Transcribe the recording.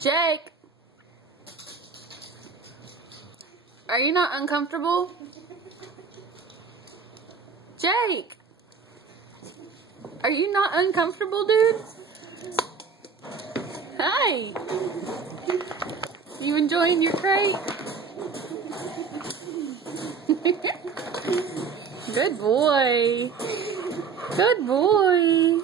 Jake, are you not uncomfortable? Jake, are you not uncomfortable, dude? Hi. You enjoying your crate? Good boy. Good boy.